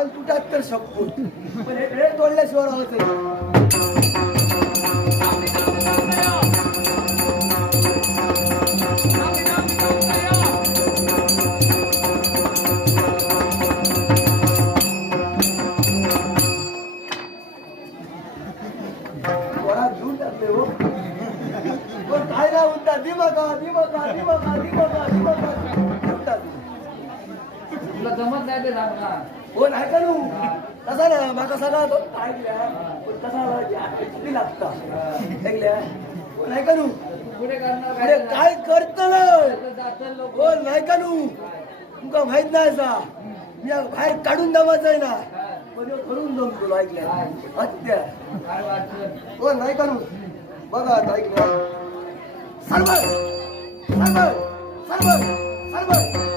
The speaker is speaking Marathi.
आणि तुटात तर शकतो पण हे तोडल्याशिवाय राहत नाही. वरात घेऊन टाकले हो पण काय ना म्हणता दिमागा दिमागा दिमागा दिमागा दिमागा तुला जमत नाही ते सांग ना. हो नाही करू तसा ना माका सगळा तो ऐकल्या पण तसा किती लागता ऐकल्या हो नाही करू पुढे करणार अरे काय करत जातं लोक. हो नाही करू तुका माहित नाही सा मी बाहेर काढून दामाच आहे ना पण करून जाऊन तुला ऐकल्या हत्या काय वाटतं? हो नाही करू बघा आता ऐकल्या सरबळ सरबळ सरबळ सरबळ